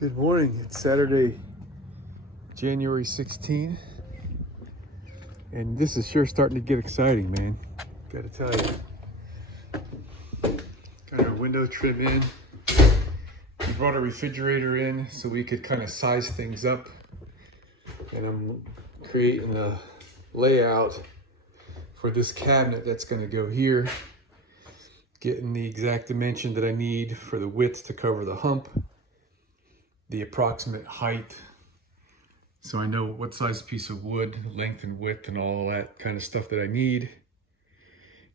Good morning. It's Saturday, January 16th, and this is sure starting to get exciting, man. Gotta tell you. Got our window trim in. We brought a refrigerator in so we could kind of size things up, and I'm creating a layout for this cabinet that's going to go here, getting the exact dimension that I need for the width to cover the hump, the approximate height, so I know what size piece of wood, length and width and all that kind of stuff that I need.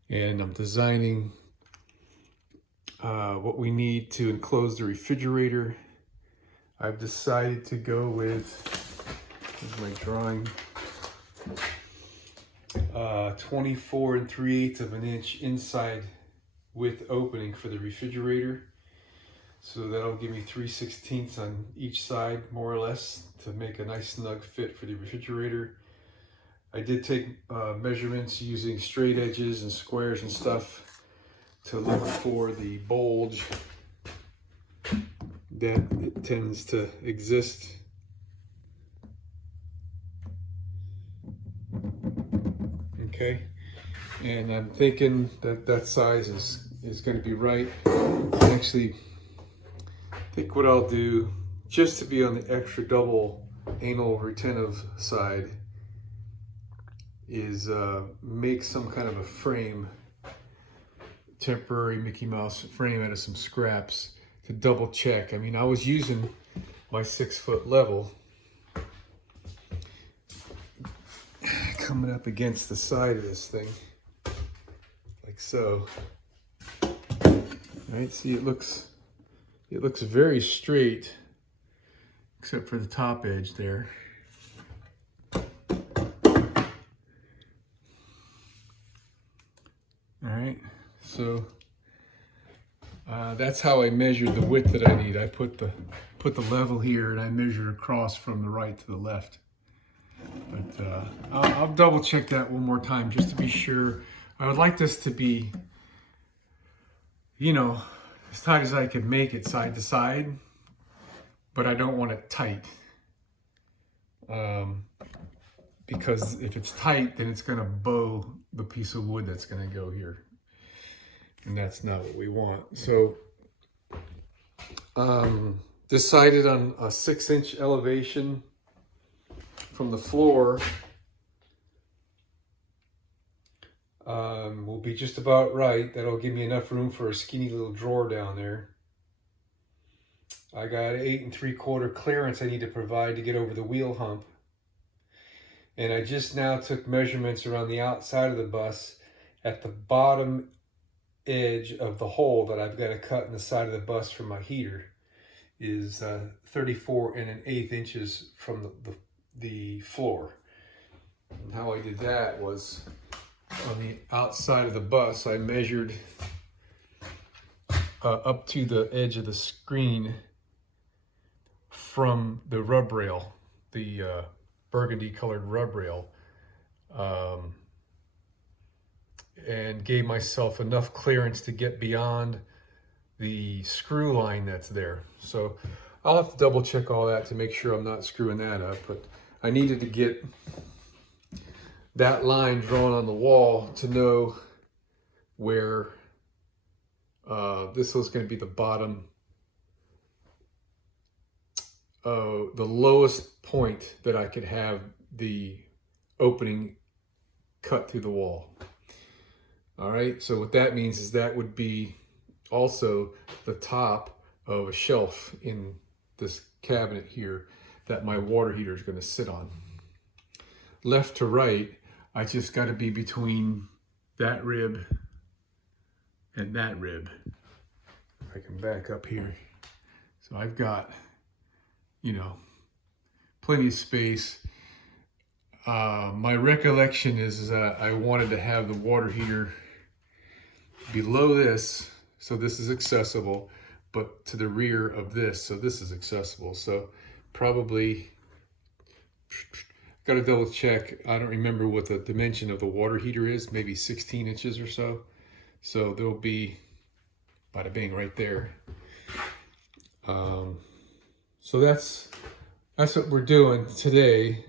And I'm designing what we need to enclose the refrigerator. I've decided to go with, here's my drawing, 24 3/8 of an inch inside width opening for the refrigerator. So that'll give me 3/16 on each side, more or less, to make a nice snug fit for the refrigerator. I did take measurements using straight edges and squares and stuff to look for the bulge that it tends to exist. Okay, and I'm thinking that that size is going to be right. Actually, I think what I'll do, just to be on the extra double anal retentive side, is make some kind of a frame, temporary Mickey Mouse frame out of some scraps to double check. I mean, I was using my 6-foot level coming up against the side of this thing, like so. All right, see, it looks very straight, except for the top edge there. All right, so that's how I measured the width that I need. I put the level here, and I measured across from the right to the left. But I'll double check that one more time just to be sure. I would like this to be, you know, as tight as I can make it side to side, but I don't want it tight. Because if it's tight, then it's going to bow the piece of wood that's going to go here. And that's not what we want. So, decided on a 6-inch elevation from the floor. Will be just about right. That'll give me enough room for a skinny little drawer down there. I got 8 3/4 clearance I need to provide to get over the wheel hump. And I just now took measurements around the outside of the bus at the bottom edge of the hole that I've got to cut in the side of the bus for my heater is 34 1/8 inches from the floor. And how I did that was, on the outside of the bus, I measured up to the edge of the screen from the rub rail, the burgundy colored rub rail, and gave myself enough clearance to get beyond the screw line that's there. So I'll have to double check all that to make sure I'm not screwing that up, but I needed to get that line drawn on the wall to know where this was going to be the bottom, the lowest point that I could have the opening cut through the wall. All right, so what that means is that would be also the top of a shelf in this cabinet here that my water heater is going to sit on. Left to right, I just got to be between that rib and that rib. If I can back up here. So I've got, you know, plenty of space. My recollection is that I wanted to have the water heater below this, so this is accessible, but to the rear of this, so this is accessible. So probably, got to double check. I don't remember what the dimension of the water heater is, maybe 16 inches or so. So there'll be, bada bing, right there. So that's what we're doing today.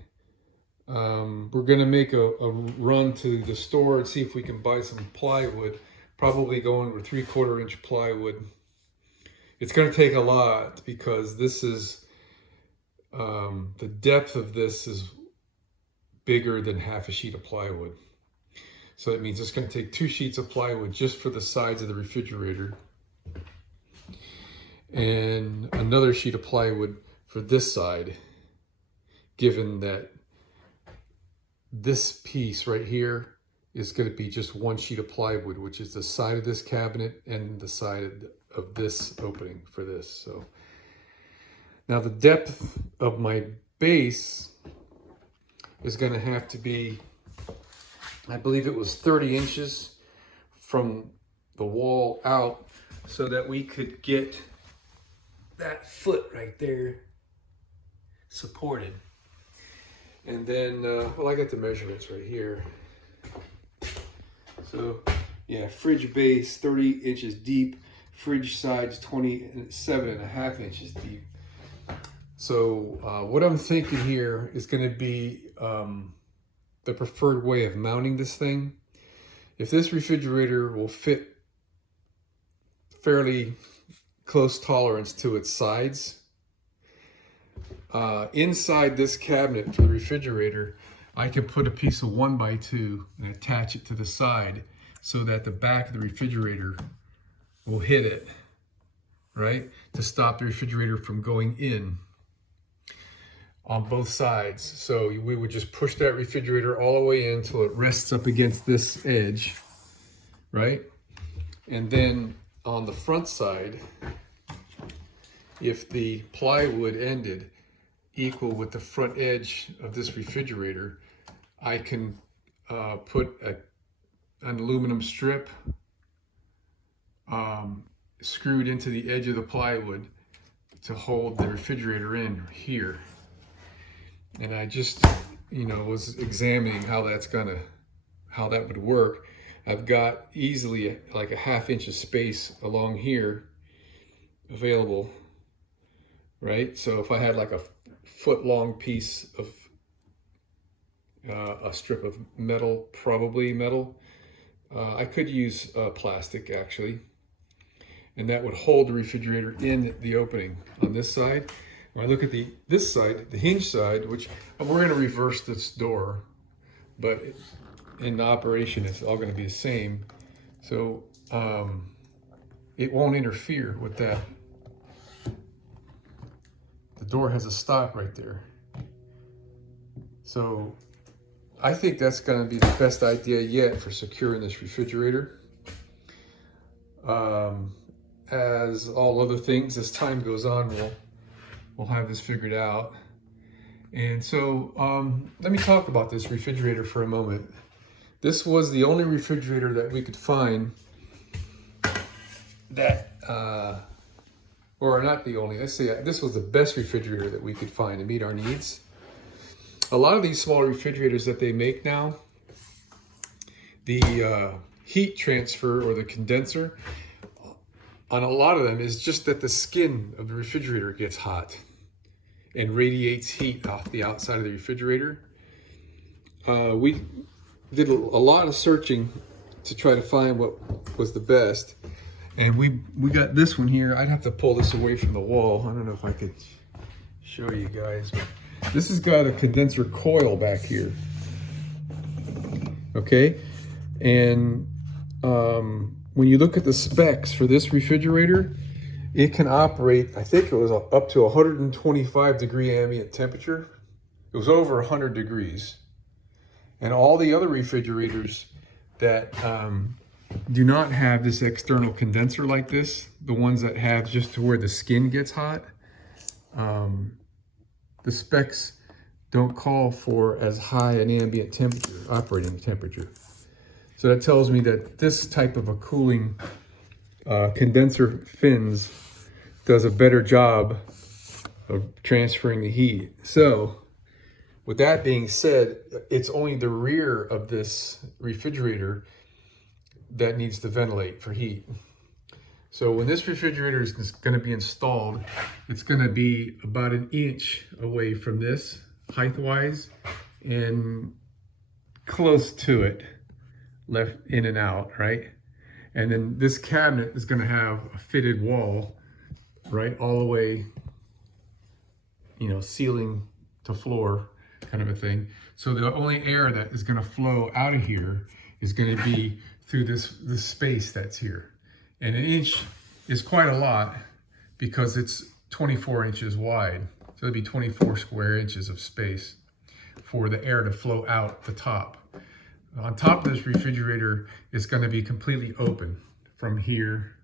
We're gonna make a run to the store and see if we can buy some plywood, probably going with 3/4 inch plywood. It's gonna take a lot because this is, the depth of this is bigger than half a sheet of plywood. So that means it's gonna take 2 sheets of plywood just for the sides of the refrigerator, and another sheet of plywood for this side, given that this piece right here is going to be just 1 sheet of plywood, which is the side of this cabinet and the side of this opening for this. So now the depth of my base is going to have to be, I believe it was 30 inches from the wall out, so that we could get that foot right there supported. And then, well, I got the measurements right here. So, yeah, fridge base 30 inches deep, fridge sides 27.5 inches deep. So what I'm thinking here is going to be the preferred way of mounting this thing. If this refrigerator will fit fairly close tolerance to its sides, inside this cabinet for the refrigerator, I can put a piece of 1x2 and attach it to the side so that the back of the refrigerator will hit it, right? To stop the refrigerator from going in on both sides. So we would just push that refrigerator all the way in until it rests up against this edge, right? And then on the front side, if the plywood ended equal with the front edge of this refrigerator, I can put an aluminum strip screwed into the edge of the plywood to hold the refrigerator in here. And I just, was examining how that would work. I've got easily like a 1/2 inch of space along here available, right? So if I had like a foot-long piece of a strip of metal, probably metal, I could use plastic actually, and that would hold the refrigerator in the opening on this side. When I look at this side, the hinge side, which we're going to reverse this door, but in operation it's all going to be the same, so it won't interfere with that. The door has a stop right there. So I think that's going to be the best idea yet for securing this refrigerator. As all other things, as time goes on, we'll have this figured out. And so let me talk about this refrigerator for a moment. This was the only refrigerator that we could find that, or not the only, let's say this was the best refrigerator that we could find to meet our needs. A lot of these smaller refrigerators that they make now, the heat transfer or the condenser on a lot of them is just that the skin of the refrigerator gets hot and radiates heat off the outside of the refrigerator. We did a lot of searching to try to find what was the best, and we got this one here. I'd have to pull this away from the wall. I don't know if I could show you guys, but this has got a condenser coil back here, okay? And when you look at the specs for this refrigerator, it can operate, I think it was up to 125 degree ambient temperature. It was over 100 degrees. And all the other refrigerators that do not have this external condenser like this, the ones that have just to where the skin gets hot, the specs don't call for as high an ambient temperature, operating temperature. So that tells me that this type of a cooling condenser fins does a better job of transferring the heat. So with that being said, it's only the rear of this refrigerator that needs to ventilate for heat. So when this refrigerator is going to be installed, it's going to be about 1 inch away from this height-wise and close to it, left in and out, right? And then this cabinet is going to have a fitted wall, right, all the way, you know, ceiling to floor kind of a thing. So the only air that is going to flow out of here is going to be through this space that's here. And 1 inch is quite a lot because it's 24 inches wide. So it'll be 24 square inches of space for the air to flow out the top. On top of this refrigerator is going to be completely open from here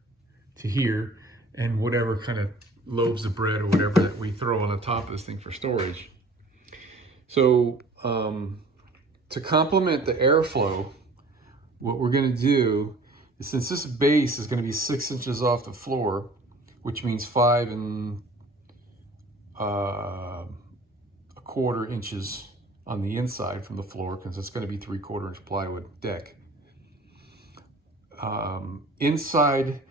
to here, and whatever kind of loaves of bread or whatever that we throw on the top of this thing for storage. So to complement the airflow, what we're going to do is, since this base is going to be 6 inches off the floor, which means 5 1/4 inches on the inside from the floor, because it's going to be 3/4 inch plywood deck. Inside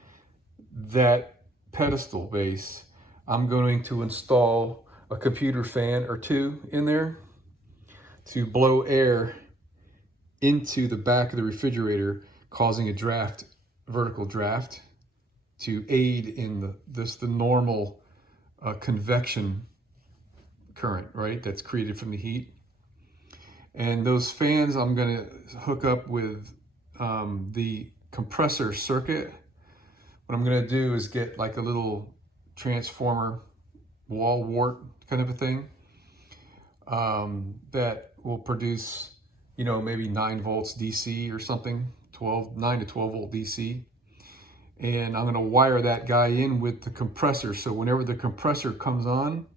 that pedestal base, I'm going to install a computer fan or two in there to blow air into the back of the refrigerator, causing a draft, vertical draft, to aid in the normal convection current, right, that's created from the heat. And those fans I'm going to hook up with the compressor circuit. What I'm going to do is get like a little transformer wall wart kind of a thing that will produce, you know, maybe 9 volts DC or something, 9 to 12 volt DC. And I'm going to wire that guy in with the compressor. So whenever the compressor comes on,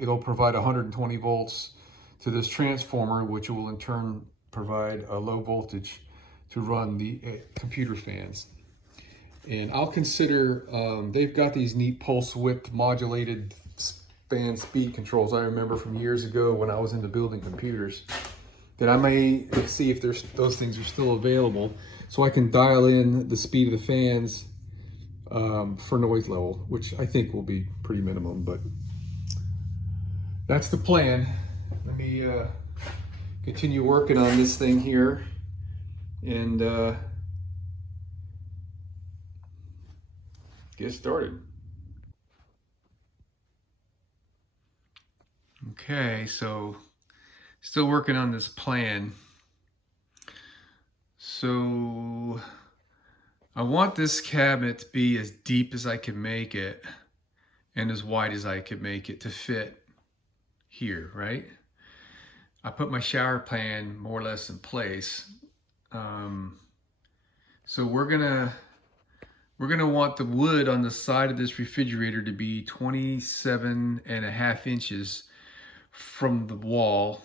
it'll provide 120 volts to this transformer, which will in turn provide a low voltage to run the computer fans. And I'll consider, they've got these neat pulse width modulated fan speed controls I remember from years ago when I was into building computers, that I may see if those things are still available, so I can dial in the speed of the fans for noise level, which I think will be pretty minimum, but that's the plan. Let me continue working on this thing here and get started. Okay, so still working on this plan. So I want this cabinet to be as deep as I can make it and as wide as I could make it to fit here, right? I put my shower pan more or less in place. So we're gonna want the wood on the side of this refrigerator to be 27.5 inches from the wall,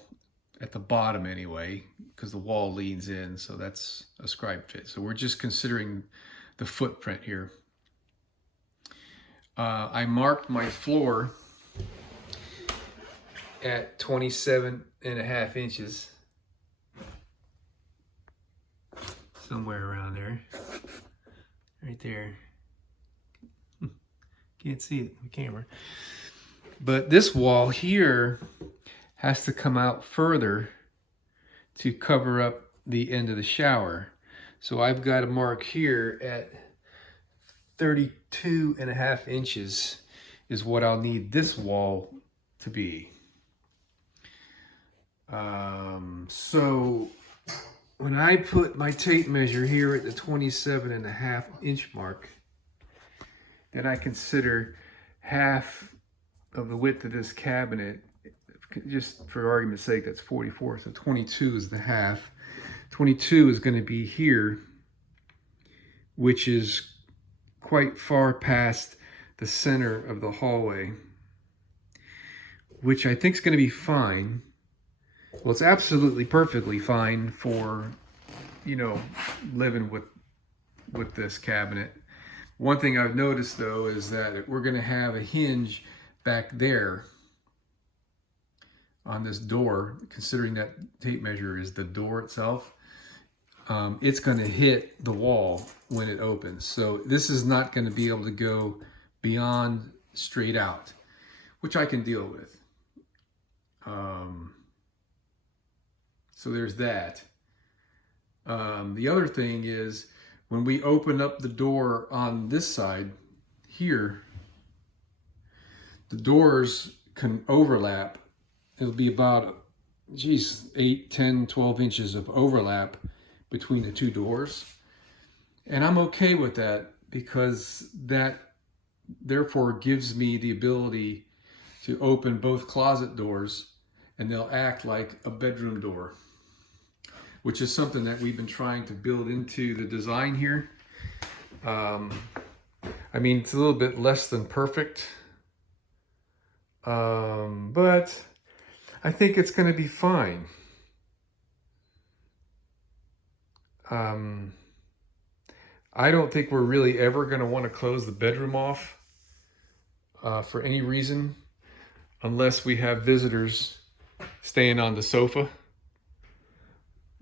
at the bottom anyway, because the wall leans in, so that's a scribe fit. So we're just considering the footprint here. I marked my floor at 27.5 inches, somewhere around there, right there. Can't see it on the camera, but this wall here has to come out further to cover up the end of the shower. So I've got a mark here at 32.5 inches is what I'll need this wall to be. So when I put my tape measure here at the 27.5 inch mark, then I consider half of the width of this cabinet, just for argument's sake, that's 44. So 22 is the half. 22 is going to be here, which is quite far past the center of the hallway, which I think is going to be fine. Well, it's absolutely perfectly fine for, you know, living with this cabinet. One thing I've noticed though is that we're going to have a hinge back there on this door, considering that tape measure is the door itself. it's going to hit the wall when it opens. So this is not going to be able to go beyond straight out, which I can deal with. So there's that. The other thing is when we open up the door on this side here, the doors can overlap. It'll be about, 8, 10, 12 inches of overlap between the two doors. And I'm okay with that because that therefore gives me the ability to open both closet doors and they'll act like a bedroom door, which is something that we've been trying to build into the design here. I mean, it's a little bit less than perfect, but I think it's going to be fine. I don't think we're really ever going to want to close the bedroom off for any reason, unless we have visitors staying on the sofa.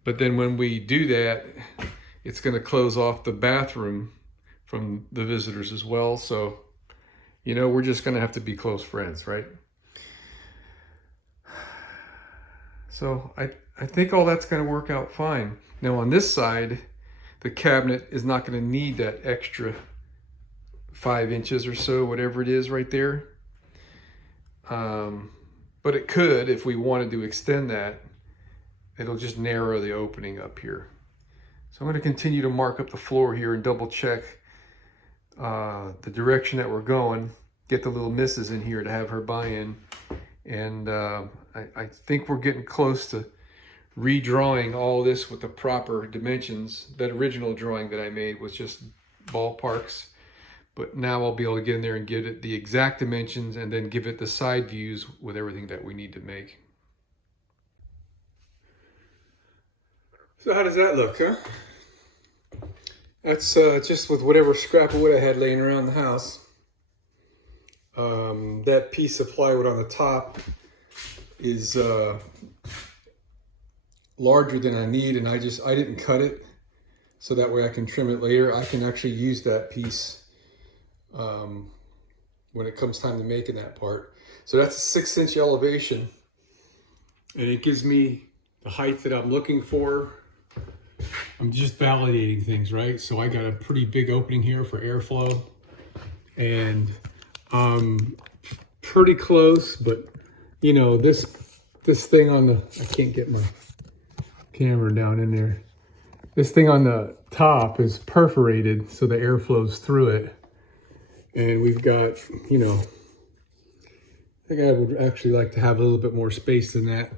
But then when we do that, it's going to close off the bathroom from the visitors as well. So, you know, we're just going to have to be close friends, right? So I think all that's going to work out fine. Now on this side, the cabinet is not going to need that extra 5 inches or so, whatever it is right there. But it could, if we wanted to extend that, it'll just narrow the opening up here. So I'm going to continue to mark up the floor here and double check the direction that we're going, get the little missus in here to have her buy in. And I think we're getting close to redrawing all this with the proper dimensions. That original drawing that I made was just ballparks, but now I'll be able to get in there and give it the exact dimensions and then give it the side views with everything that we need to make. So how does that look, huh? That's just with whatever scrap of wood I had laying around the house. That piece of plywood on the top is larger than I need, and I didn't cut it so that way I can trim it later. I can actually use that piece when it comes time to making that part. So that's a 6-inch elevation, and it gives me the height that I'm looking for. I'm just validating things, right? So I got a pretty big opening here for airflow, and pretty close, but you know, this thing on the, I can't get my camera down in there. This thing on the top is perforated so the air flows through it. And we've got, you know, I think I would actually like to have a little bit more space than that.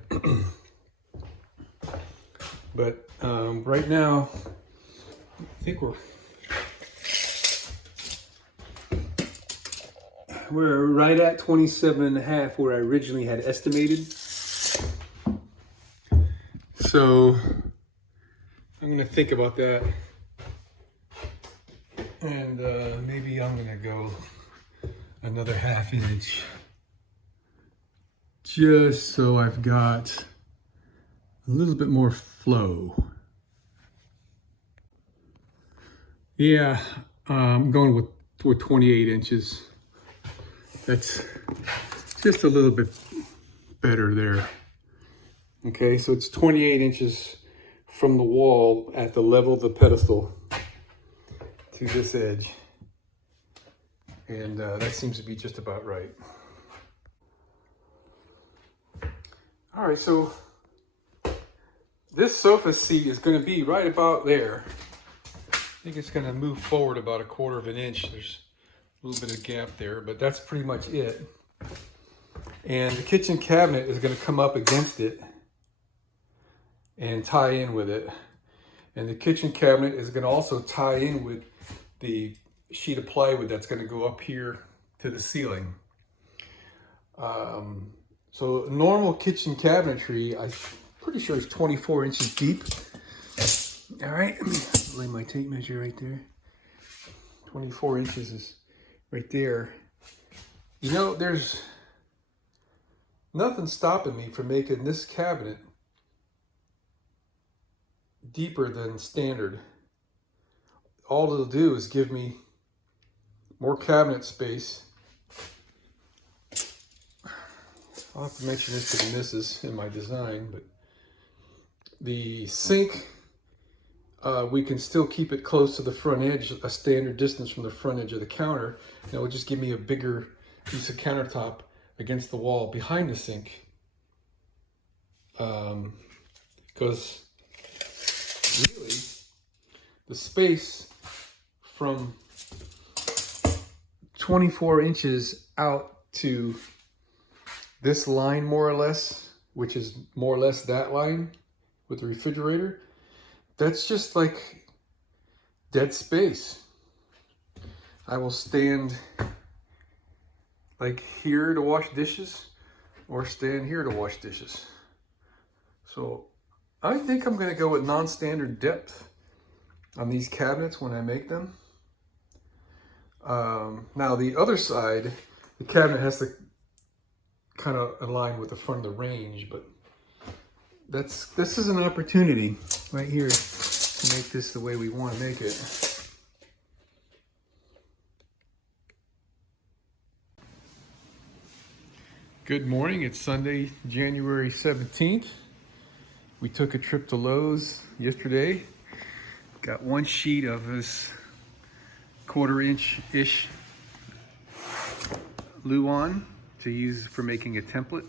But right now, I think we're right at 27.5 where I originally had estimated. So I'm gonna think about that, and maybe I'm gonna go another 1/2 inch, just so I've got a little bit more flow. Yeah, I'm going with 28 inches. That's just a little bit better there. Okay, so it's 28 inches from the wall at the level of the pedestal to this edge. And that seems to be just about right. All right, so this sofa seat is going to be right about there. I think it's going to move forward about 1/4 inch. There's a little bit of gap there, but that's pretty much it. And the kitchen cabinet is going to come up against it and tie in with it. And the kitchen cabinet is going to also tie in with the sheet of plywood that's going to go up here to the ceiling. So normal kitchen cabinetry, I'm pretty sure it's 24 inches deep. All right, let me lay my tape measure right there. 24 inches is right there. You know, there's nothing stopping me from making this cabinet deeper than standard. All it'll do is give me more cabinet space. I'll have to mention this to the missus in my design, but the sink, we can still keep it close to the front edge, a standard distance from the front edge of the counter. And it will just give me a bigger piece of countertop against the wall behind the sink. Because really, the space from 24 inches out to this line, more or less, which is more or less that line with the refrigerator, that's just like dead space. I will stand like here to wash dishes or stand here to wash dishes. So I think I'm gonna go with non-standard depth on these cabinets when I make them. Now the other side, the cabinet has to kind of align with the front of the range, but this is an opportunity right here to make this the way we want to make it. Good morning, it's Sunday, January 17th. We took a trip to Lowe's yesterday. Got one sheet of this 1/4 inch-ish Luan to use for making a template.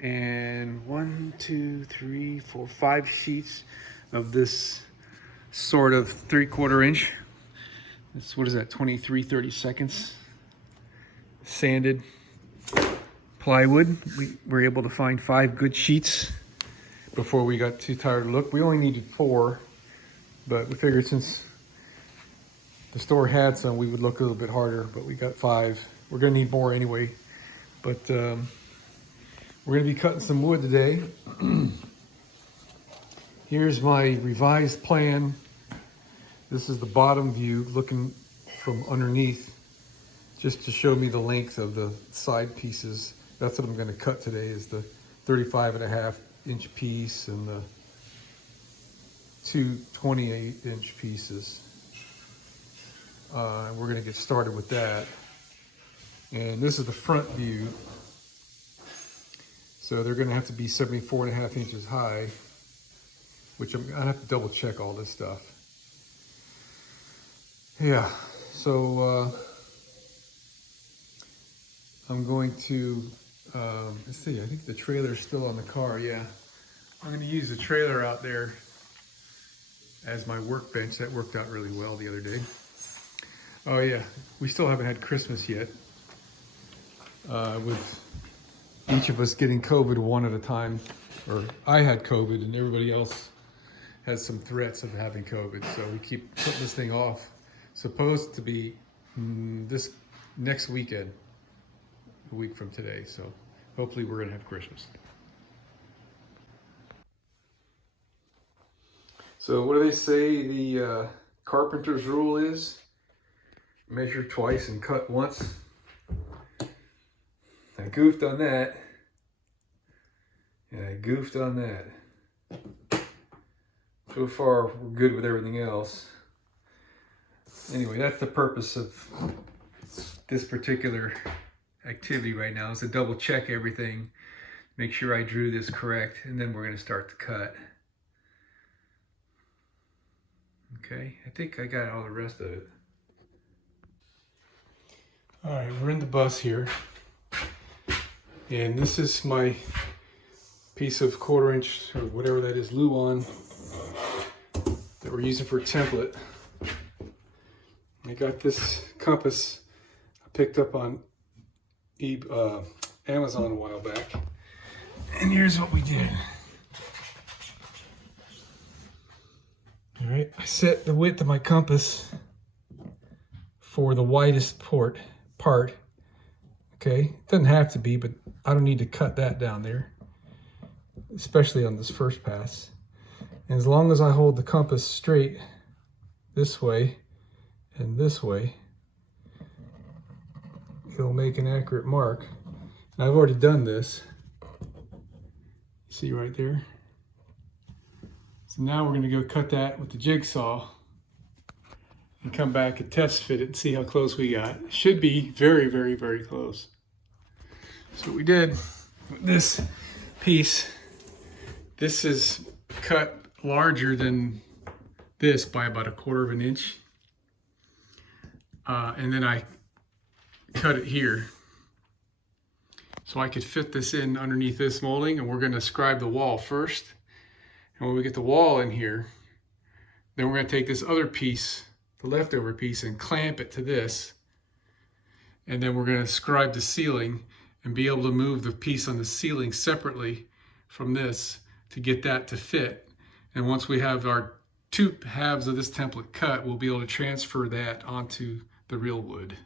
And 1, 2, 3, 4, 5 sheets of this sort of 3/4 inch. This, what is that, 23/32 sanded plywood. We were able to find 5 good sheets before we got too tired to look. We only needed 4, but we figured since the store had some, we would look a little bit harder, but we got 5. We're gonna need more anyway, but we're gonna be cutting some wood today. Here's my revised plan. This is the bottom view looking from underneath, just to show me the length of the side pieces. That's what I'm gonna cut today, is the 35.5 inch piece and the 2 28-inch pieces. We're gonna get started with that. And this is the front view. So they're gonna have to be 74.5 inches high, which I have to double check all this stuff. Yeah, so I'm going to, let's see, I think the trailer's still on the car, yeah. I'm gonna use the trailer out there as my workbench. That worked out really well the other day. Oh yeah, we still haven't had Christmas yet. With each of us getting COVID one at a time, or I had COVID and everybody else has some threats of having COVID, so we keep putting this thing off. Supposed to be this next weekend, a week from today, so hopefully we're gonna have Christmas. So what do they say the Carpenter's rule is? Measure twice and cut once. I goofed on that. And I goofed on that. So far, we're good with everything else. Anyway, that's the purpose of this particular activity right now, is to double check everything, make sure I drew this correct, and then we're going to start to cut. Okay, I think I got all the rest of it. All right, we're in the bus here. And this is my piece of 1/4 inch, or whatever that is, Luan, that we're using for a template. I got this compass I picked up on Amazon a while back. And here's what we did. All right, I set the width of my compass for the widest part. Okay, it doesn't have to be, but I don't need to cut that down there, especially on this first pass. And as long as I hold the compass straight this way and this way, it'll make an accurate mark. And I've already done this. See right there? So now we're going to go cut that with the jigsaw and come back and test fit it and see how close we got. It should be very, very, very close. So what we did with this piece, this is cut larger than this by about 1/4 of an inch. And then I cut it here. So I could fit this in underneath this molding, and we're going to scribe the wall first. And when we get the wall in here, then we're going to take this other piece, the leftover piece, and clamp it to this. And then we're going to scribe the ceiling and be able to move the piece on the ceiling separately from this to get that to fit. And once we have our 2 halves of this template cut, we'll be able to transfer that onto the real wood.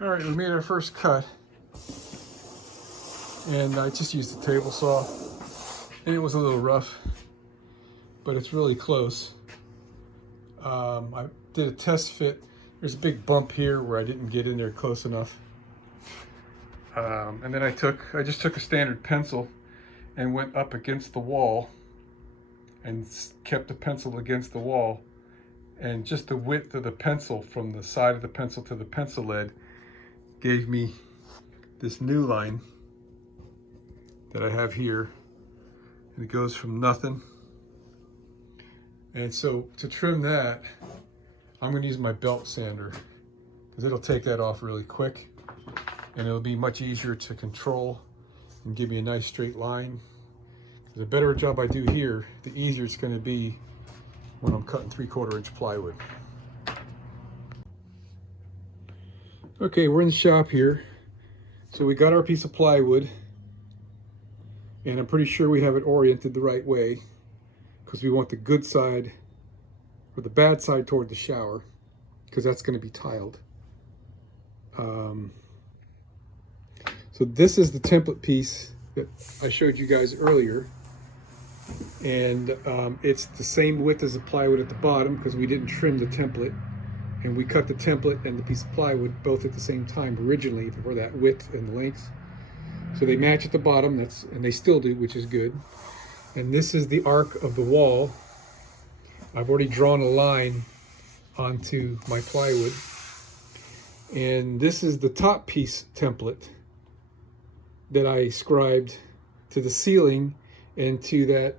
All right, we made our first cut, and I just used the table saw, and it was a little rough, but it's really close. I did a test fit. There's a big bump here where I didn't get in there close enough. And then I just took a standard pencil and went up against the wall and kept the pencil against the wall, and just the width of the pencil from the side of the pencil to the pencil lead gave me this new line that I have here, and it goes from nothing. And so to trim that, I'm going to use my belt sander, because it'll take that off really quick, and it'll be much easier to control and give me a nice straight line. The better job I do here, the easier it's going to be when I'm cutting 3/4 inch plywood. Okay, we're in the shop here. So we got our piece of plywood, and I'm pretty sure we have it oriented the right way, because we want the good side or the bad side toward the shower, because that's going to be tiled. So this is the template piece that I showed you guys earlier, and it's the same width as the plywood at the bottom, because we didn't trim the template, and we cut the template and the piece of plywood both at the same time originally for that width and length. So they match at the bottom, and they still do, which is good. And this is the arc of the wall. I've already drawn a line onto my plywood, and this is the top piece template that I scribed to the ceiling and to that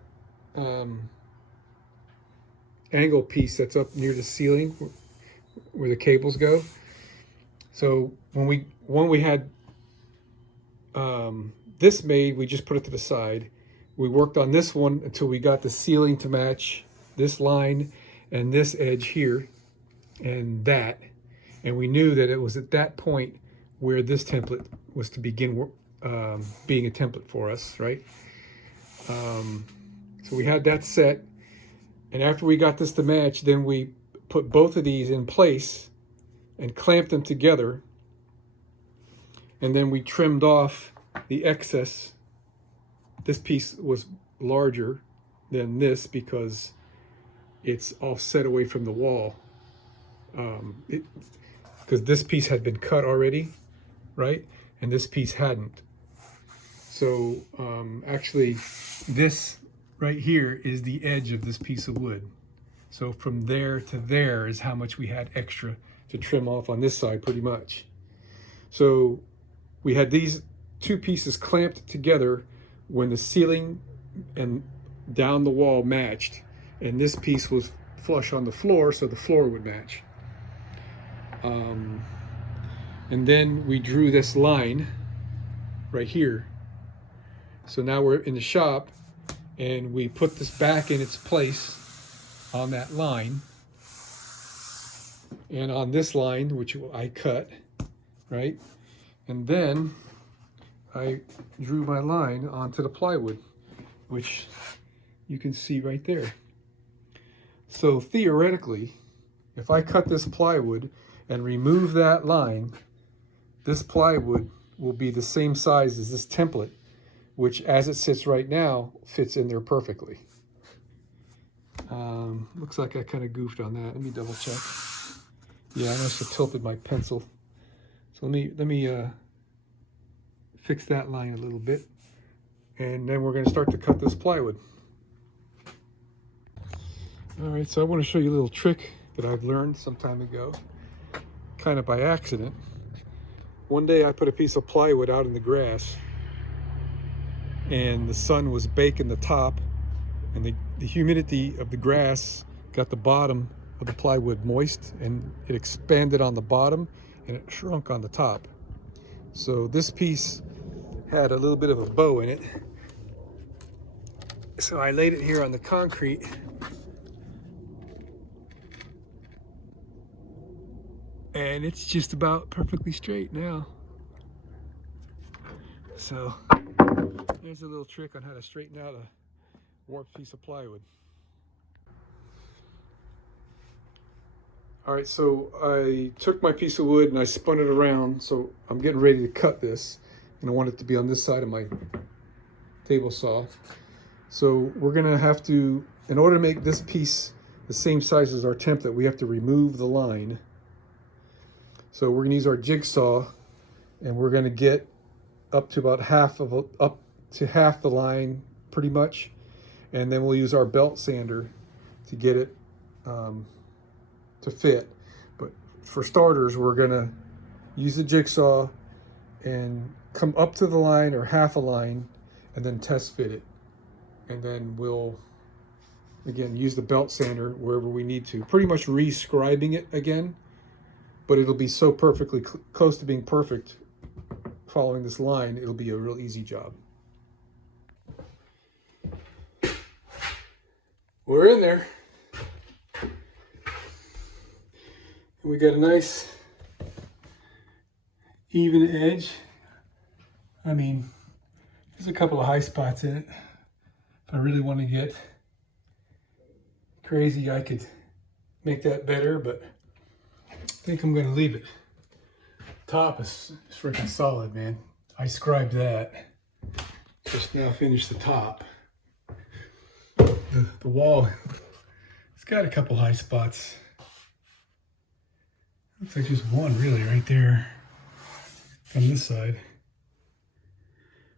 angle piece that's up near the ceiling where the cables go. So when we had this made, we just put it to the side. We worked on this one until we got the ceiling to match this line and this edge here and that, and we knew that it was at that point where this template was to begin being a template for us, right? So we had that set, and after we got this to match, then we put both of these in place and clamped them together, and then we trimmed off the excess. This piece was larger than this because it's all set away from the wall, because this piece had been cut already, right? And this piece hadn't. So actually this right here is the edge of this piece of wood. So from there to there is how much we had extra to trim off on this side, pretty much. So we had these 2 pieces clamped together when the ceiling and down the wall matched, and this piece was flush on the floor, so the floor would match. And then we drew this line right here. So now we're in the shop, and we put this back in its place on that line, and on this line, which I cut, right? And then I drew my line onto the plywood, which you can see right there. So theoretically, if I cut this plywood and remove that line, this plywood will be the same size as this template, which as it sits right now, fits in there perfectly. Looks like I kind of goofed on that. Let me double check. Yeah, I must have tilted my pencil. So let me fix that line a little bit, and then we're going to start to cut this plywood. All right, so I want to show you a little trick that I've learned some time ago, kind of by accident. One day I put a piece of plywood out in the grass and the sun was baking the top, and the humidity of the grass got the bottom of the plywood moist, and it expanded on the bottom and it shrunk on the top. So this piece had a little bit of a bow in it. So I laid it here on the concrete, and it's just about perfectly straight now. So there's a little trick on how to straighten out a warped piece of plywood. All right, so I took my piece of wood and I spun it around. So I'm getting ready to cut this, and I want it to be on this side of my table saw. So we're gonna have to, in order to make this piece the same size as our template, we have to remove the line. So we're gonna use our jigsaw, and we're gonna get up to about half the line, pretty much, and then we'll use our belt sander to get it to fit. But for starters, we're gonna use the jigsaw and come up to the line or half a line, and then test fit it. And then we'll, again, use the belt sander wherever we need to, pretty much re-scribing it again, but it'll be so perfectly close to being perfect following this line, it'll be a real easy job. We're in there. We got a nice even edge. I mean, there's a couple of high spots in it. If I really want to get crazy, I could make that better, but I think I'm going to leave it. Top is freaking solid, man. I scribed that. Just now finished the top. The wall, it's got a couple high spots. Looks like just one really right there from this side.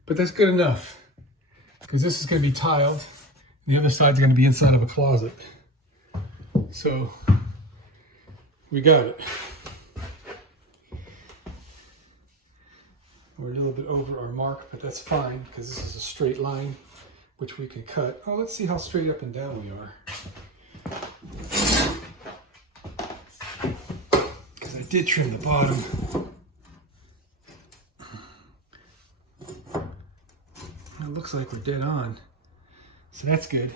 But that's good enough, because this is going to be tiled. And the other side's going to be inside of a closet. So we got it. We're a little bit over our mark, but that's fine, because this is a straight line, which we can cut. Oh, let's see how straight up and down we are. Because I did trim the bottom. It looks like we're dead on. So that's good.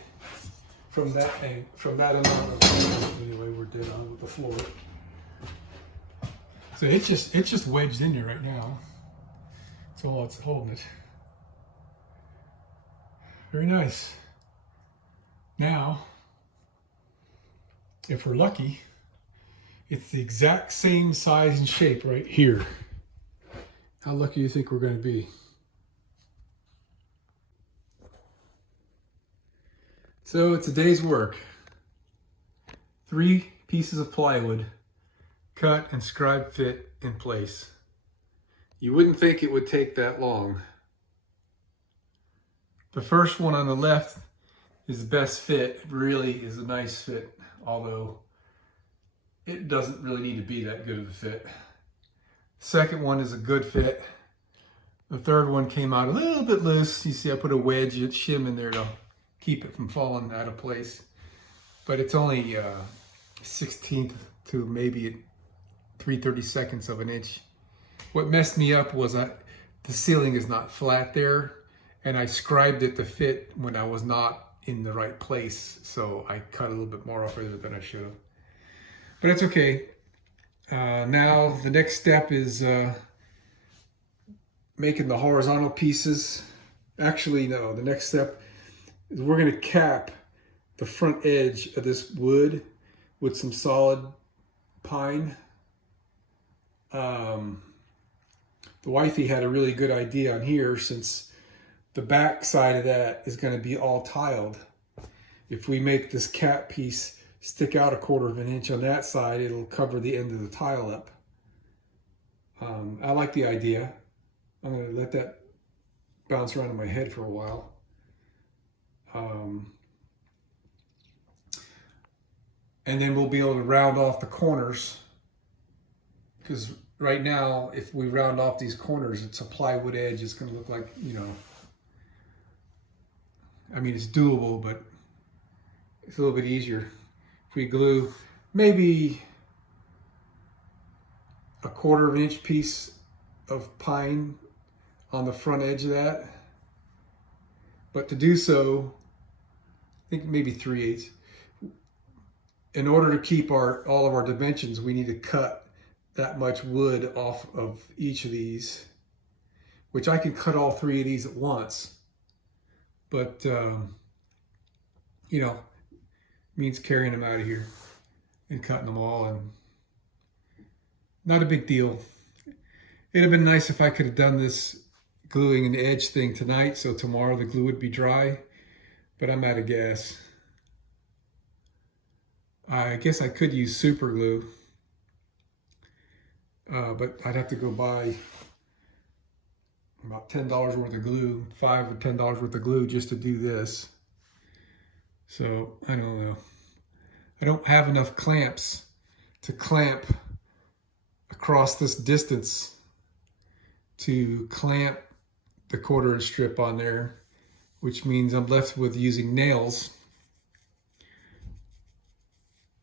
From that amount of, anyway, we're dead on with the floor. So it's just wedged in there right now. That's all it's holding it. Very nice. Now, if we're lucky, it's the exact same size and shape right here. How lucky do you think we're going to be? So it's a day's work. 3 pieces of plywood, cut and scribe fit in place. You wouldn't think it would take that long. The first one on the left is the best fit. It really is a nice fit, although it doesn't really need to be that good of a fit. Second one is a good fit. The third one came out a little bit loose. You see I put a wedge shim in there to keep it from falling out of place. But it's only 1/16 to maybe 3/32 of an inch. What messed me up was the ceiling is not flat there, and I scribed it to fit when I was not in the right place. So I cut a little bit more off of it than I should have. But it's okay. Now the next step is making the horizontal pieces. Actually, no, the next step is we're going to cap the front edge of this wood with some solid pine. The wifey had a really good idea on here, since the back side of that is going to be all tiled. If we make this cap piece stick out 1/4 of an inch on that side, it'll cover the end of the tile up. I like the idea. I'm going to let that bounce around in my head for a while. And then we'll be able to round off the corners, because right now, if we round off these corners, it's a plywood edge. It's going to look like, you know, I mean, it's doable, but it's a little bit easier. If we glue maybe a 1/4 of an inch piece of pine on the front edge of that. But to do so, I think maybe 3/8. In order to keep all of our dimensions, we need to cut that much wood off of each of these, which I can cut all 3 of these at once. But, you know, means carrying them out of here and cutting them all, and not a big deal. It'd have been nice if I could have done this gluing an edge thing tonight, so tomorrow the glue would be dry, but I'm out of gas. I guess I could use super glue, but I'd have to go buy about $10 worth of glue, $5 or $10 worth of glue just to do this. So I don't know. I don't have enough clamps to clamp across this distance to clamp the 1/4 inch strip on there, which means I'm left with using nails,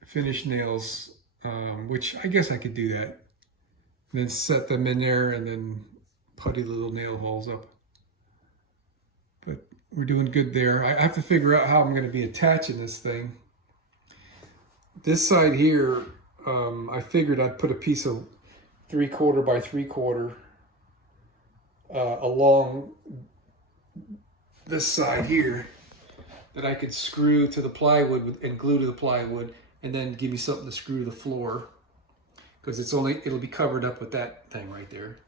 finished nails, which I guess I could do that. And then set them in there and then putty the little nail holes up. But we're doing good there. I have to figure out how I'm going to be attaching this thing. This side here, I figured I'd put a piece of 3/4 by 3/4 along this side here that I could screw to the plywood and glue to the plywood, and then give me something to screw to the floor, because it'll be covered up with that thing right there.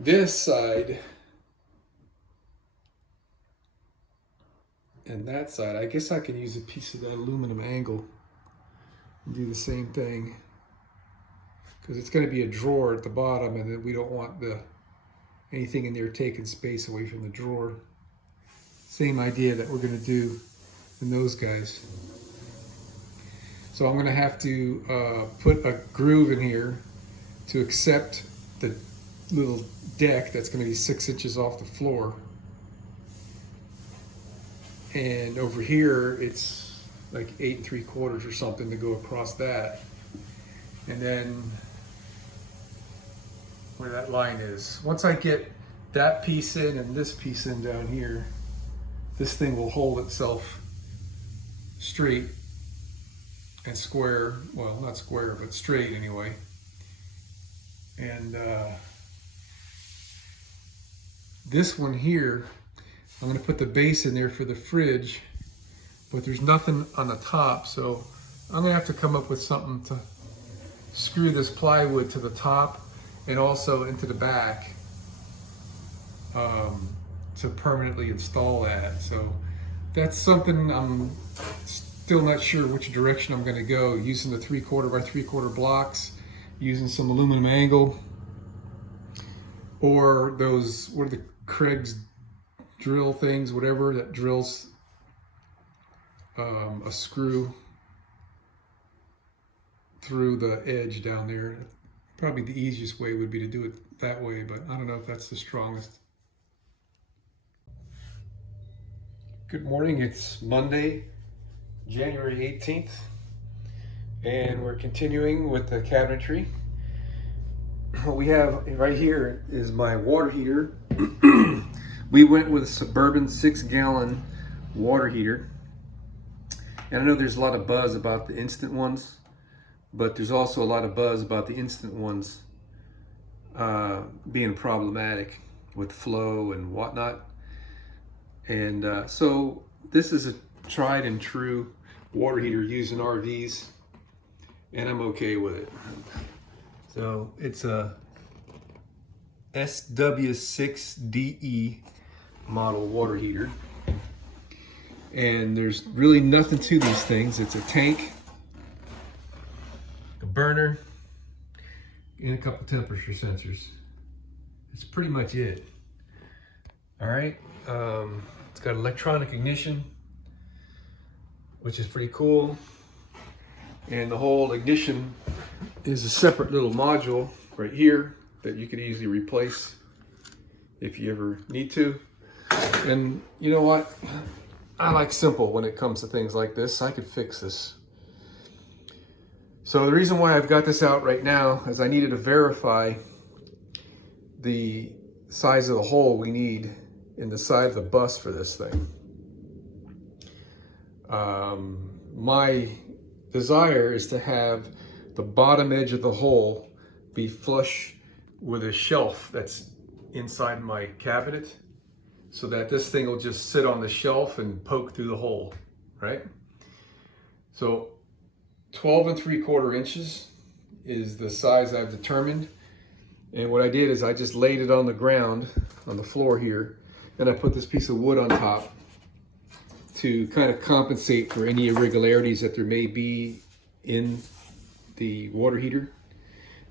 This side and that side, I guess I can use a piece of that aluminum angle and do the same thing, because it's going to be a drawer at the bottom, and then we don't want anything in there taking space away from the drawer. Same idea that we're going to do in those guys. So I'm going to have to put a groove in here to accept the little deck that's going to be 6 inches off the floor. And over here, it's like 8 3/4 or something to go across that. And then where that line is, once I get that piece in and this piece in down here, this thing will hold itself straight and square. Well, not square, but straight anyway. And this one here, I'm going to put the base in there for the fridge, but there's nothing on the top, so I'm going to have to come up with something to screw this plywood to the top and also into the back to permanently install that. So that's something I'm still not sure which direction I'm going to go, using the 3/4 by 3/4 blocks, using some aluminum angle, or those, what are the Craig's drill things, whatever, that drills a screw through the edge down there. Probably the easiest way would be to do it that way, but I don't know if that's the strongest. Good morning, it's Monday, January 18th, and we're continuing with the cabinetry. What we have right here is my water heater. We went with a Suburban 6-gallon water heater. And I know there's a lot of buzz about the instant ones, but there's also a lot of buzz about the instant ones being problematic with flow and whatnot. And so this is a tried and true water heater used in RVs, and I'm okay with it. So it's a SW6DE model water heater, and there's really nothing to these things. It's a tank, a burner, and a couple temperature sensors. It's pretty much it. All right, it's got electronic ignition, which is pretty cool. And the whole ignition is a separate little module right here that you could easily replace if you ever need to. And you know what? I like simple when it comes to things like this. I could fix this. So the reason why I've got this out right now is I needed to verify the size of the hole we need in the side of the bus for this thing. My desire is to have the bottom edge of the hole be flush with a shelf that's inside my cabinet, so that this thing will just sit on the shelf and poke through the hole, right? So 12 3/4 inches is the size I've determined. And what I did is I just laid it on the ground, on the floor here, and I put this piece of wood on top to kind of compensate for any irregularities that there may be in the water heater.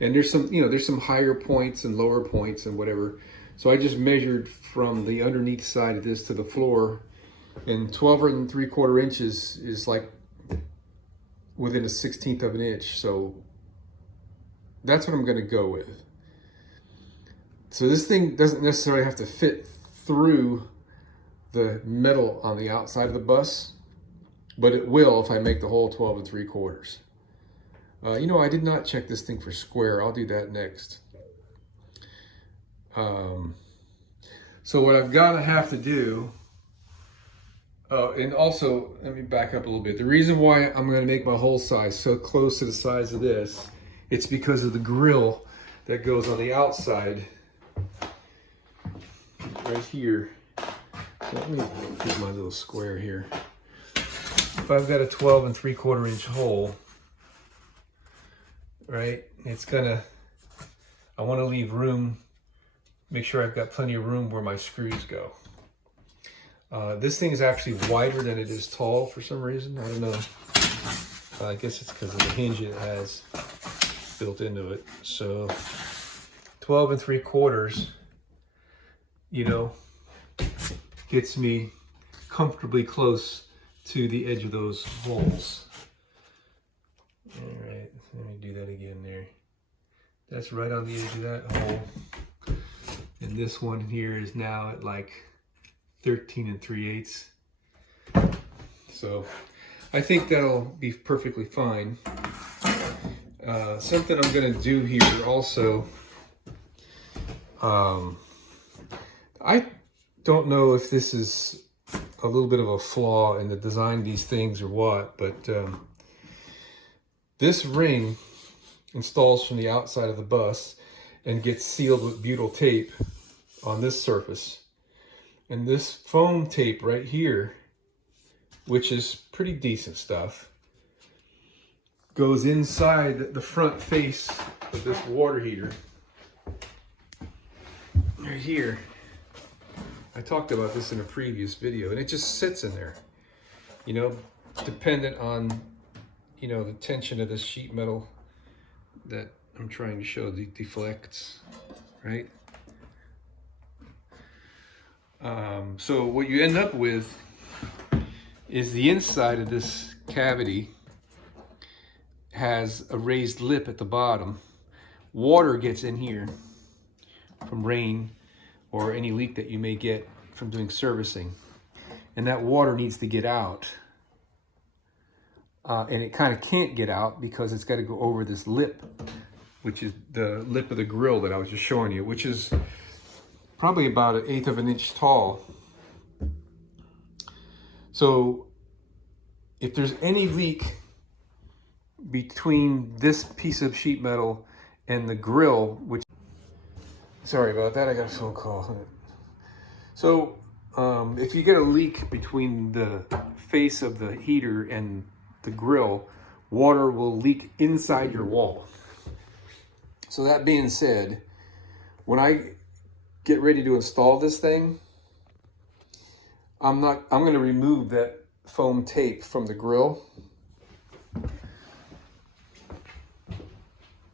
And there's some, there's some higher points and lower points and whatever. So I just measured from the underneath side of this to the floor, and 12 3/4 inches is like within a 1/16 of an inch. So that's what I'm going to go with. So this thing doesn't necessarily have to fit through the metal on the outside of the bus, but it will if I make the hole 12 3/4. I did not check this thing for square. I'll do that next. So what I've got to have to do, and also let me back up a little bit. The reason why I'm going to make my hole size so close to the size of this, it's because of the grill that goes on the outside right here. So let me get my little square here. If I've got a 12 3/4 inch hole, right, I want to leave room, make sure I've got plenty of room where my screws go. This thing is actually wider than it is tall for some reason. I don't know. I guess it's because of the hinge it has built into it. So 12 3/4, gets me comfortably close to the edge of those holes. All right, let me do that again there. That's right on the edge of that hole. And this one here is now at like 13 3/8. So I think that'll be perfectly fine. Something I'm gonna do here also, I don't know if this is a little bit of a flaw in the design of these things or what, but this ring installs from the outside of the bus and gets sealed with butyl tape on this surface. And this foam tape right here, which is pretty decent stuff, goes inside the front face of this water heater right here. I talked about this in a previous video, and it just sits in there, dependent on, the tension of this sheet metal that I'm trying to show deflects, right? So what you end up with is the inside of this cavity has a raised lip at the bottom. Water gets in here from rain or any leak that you may get from doing servicing. And that water needs to get out. And it kind of can't get out because it's got to go over this lip, which is the lip of the grill that I was just showing you, which is probably about 1/8 of an inch tall. So if there's any leak between this piece of sheet metal and the grill, which, sorry about that, I got a phone call. So if you get a leak between the face of the heater and the grill, water will leak inside your wall. So that being said, when I get ready to install this thing, I'm going to remove that foam tape from the grill.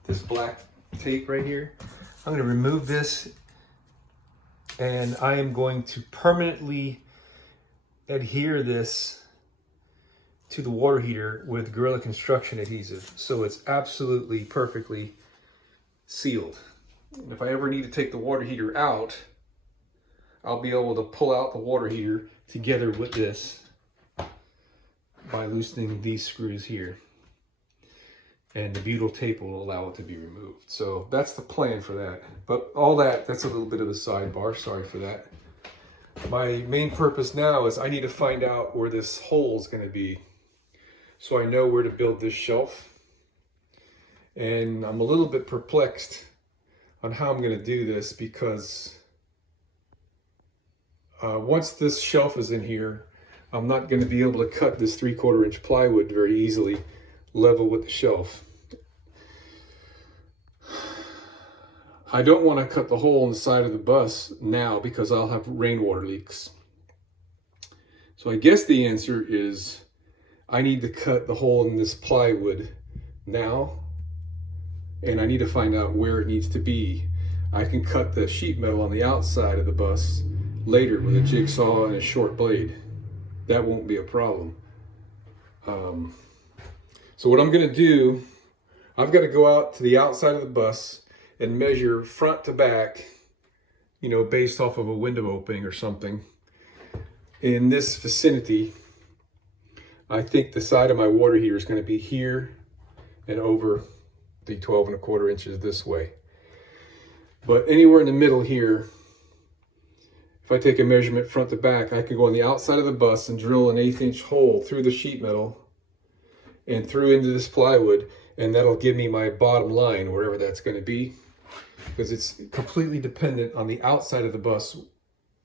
This black tape right here. I'm going to remove this, and I am going to permanently adhere this to the water heater with Gorilla Construction adhesive. So it's absolutely perfectly sealed. And if I ever need to take the water heater out, I'll be able to pull out the water heater together with this by loosening these screws here. And the butyl tape will allow it to be removed. So that's the plan for that. But all that's a little bit of a sidebar, sorry for that. My main purpose now is I need to find out where this hole is going to be, so I know where to build this shelf. And I'm a little bit perplexed on how I'm going to do this, because once this shelf is in here, I'm not going to be able to cut this 3/4 inch plywood very easily level with the shelf. I don't want to cut the hole in the side of the bus now because I'll have rainwater leaks. So I guess the answer is I need to cut the hole in this plywood now, and I need to find out where it needs to be. I can cut the sheet metal on the outside of the bus later with a jigsaw and a short blade. That won't be a problem. So what I'm going to do, I've got to go out to the outside of the bus and measure front to back, you know, based off of a window opening or something. In this vicinity, I think the side of my water heater is going to be here and over the 12¼ inches this way. But anywhere in the middle here, if I take a measurement front to back, I can go on the outside of the bus and drill an 1/8 inch hole through the sheet metal and through into this plywood, and that'll give me my bottom line, wherever that's going to be, because it's completely dependent on the outside of the bus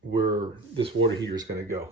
where this water heater is going to go.